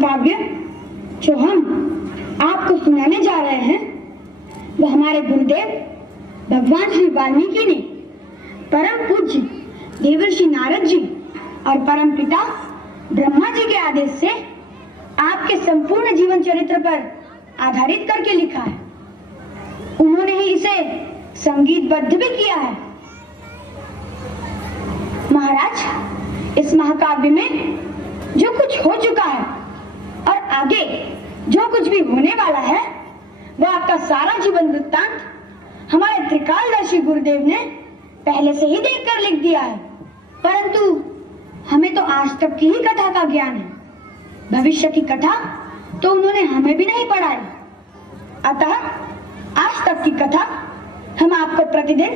महाकाव्य जो हम आपको सुनाने जा रहे हैं वो हमारे गुरुदेव भगवान श्री वाल्मीकि ने परम पूज्य देवर्षि नारद जी और परम पिता ब्रह्मा जी के आदेश से आपके संपूर्ण जीवन चरित्र पर आधारित करके लिखा है। उन्होंने ही इसे संगीतबद्ध भी किया है। महाराज, इस महाकाव्य में जो कुछ हो चुका है और आगे जो कुछ भी होने वाला है वो आपका सारा जीवन वृत्तांत हमारे त्रिकालदर्शी गुरुदेव ने पहले से ही देखकर लिख दिया है, परंतु हमें तो आज तक की ही कथा का ज्ञान है। भविष्य की कथा तो उन्होंने हमें भी नहीं पढ़ाई। अतः आज तक की कथा हम आपको प्रतिदिन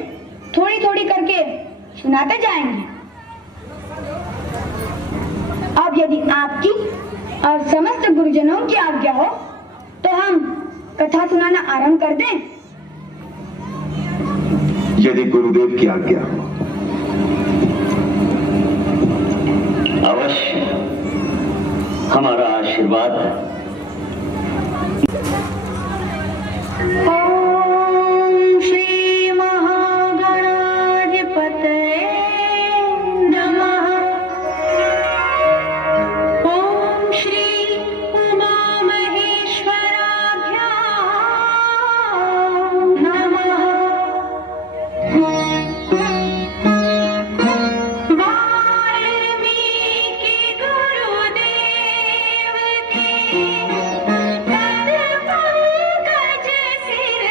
थोड़ी थोड़ी करके सुनाते जाएंगे। अब यदि आपकी और समस्त गुरुजनों की आज्ञा हो तो हम कथा सुनाना आरंभ कर दें। यदि गुरुदेव की आज्ञा हो। अवश्य, हमारा आशीर्वाद है। ओम श्री महागणाधिपतये नमः। ओम श्री उमा महेश्वराभ्यां नमः। वाल्मीकि गुरुदेव की पद पंकज सिर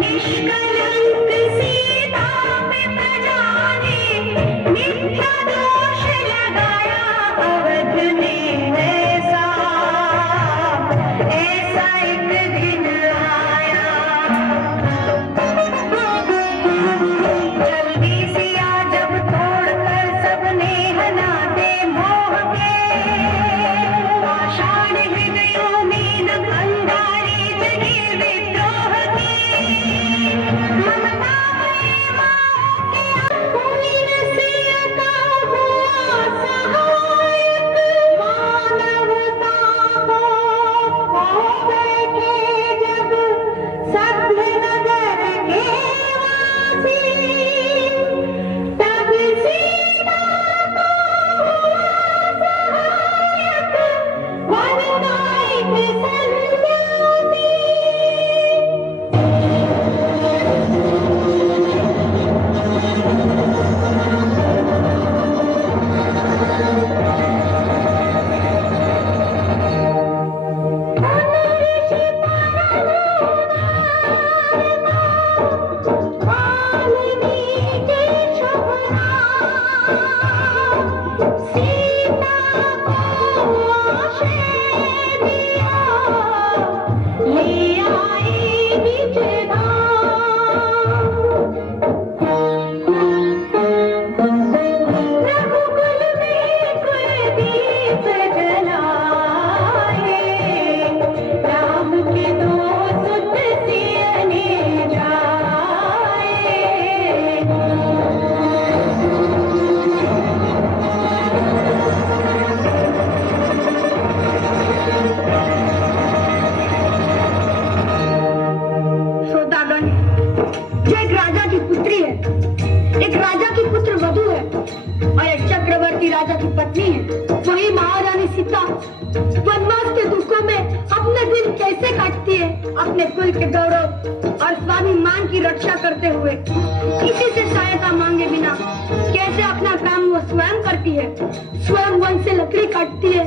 निष्कलंक सीता पे प्रजा ने मिथ्या दोष लगाया अवध में ऐसा ऐसा एक दिन आया। जल्दी सिया जब तोड़कर सबने हनाते मोह के आषाढ़ हृदयों में न अंगारी जगी विद्रोह की ममता प्रेमाओं की कोई रसियता हुआ सहायक मानवता को खो बैठे जब सभ्य नगर के वासी तब सीता को हुआ सहायक वरदायक संन्यासी। राम के दो सुत सियने जाए। श्रोतागण, जो एक राजा की पुत्री है, एक राजा की पुत्र वधू है और एक चक्रवर्ती राजा की पत्नी है, वही महारानी सीता वनवास के दुखों में अपने दिन कैसे काटती है, अपने कुल के गौरव और स्वाभिमान की रक्षा करते हुए किसी से सहायता मांगे बिना कैसे अपना काम वो स्वयं करती है। स्वयं वन से लकड़ी काटती है,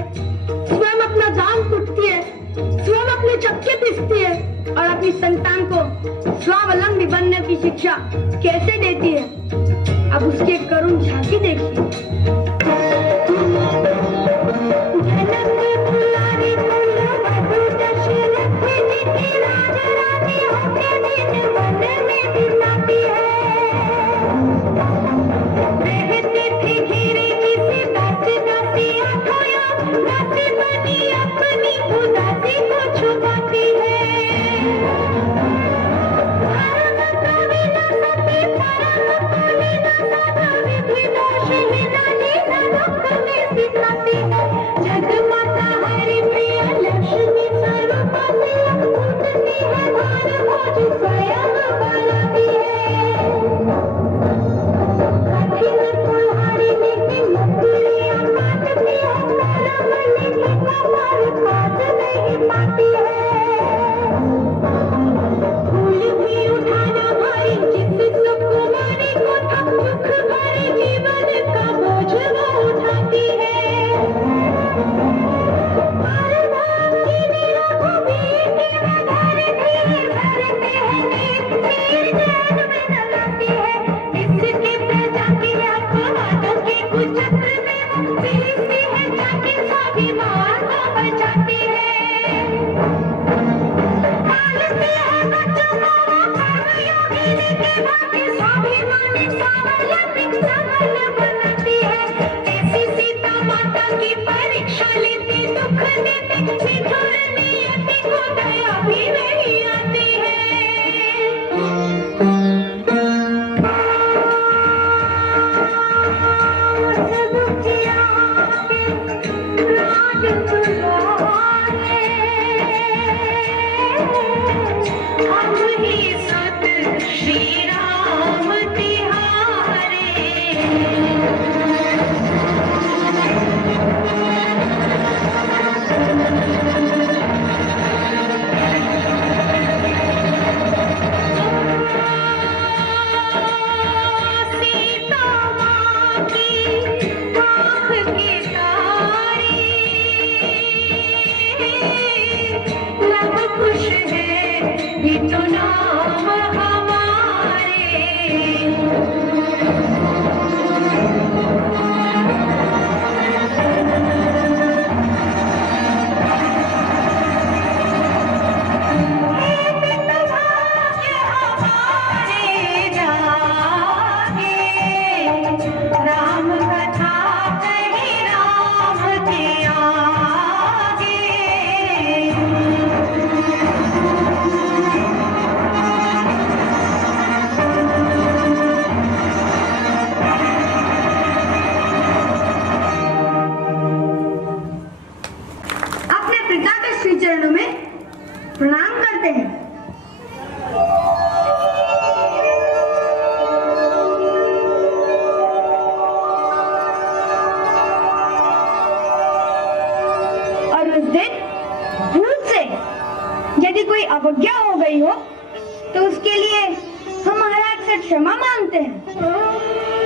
स्वयं अपना धान कूटती है, स्वयं अपने चक्के पीसती है और अपनी संतान को स्वावलंबी बनने की शिक्षा कैसे देती है। अब उसके करुण झांकी देखिए। जगमाता हरि प्रिय लक्ष्मी स्वरूपा स्वयं बनाती है। कठिन कुल्हाड़ी लेकिन मजदूरियां काटती है, कर्म लेकिन कमर काट नहीं पाती है। फूल भी उठाना भाई जिस सुकुमारी को थक दुख भरे जीवन का बोझ वो उठाती है। परीक्षा लेती दुख देती निठुर नियति को दया भी नहीं आती है। सब किया राज दुलारे, अब ही सत श्री राम तिहारे। खुश है भी तो नाम अवज्ञा हो गई हो तो उसके लिए हम महाराज से क्षमा मांगते हैं।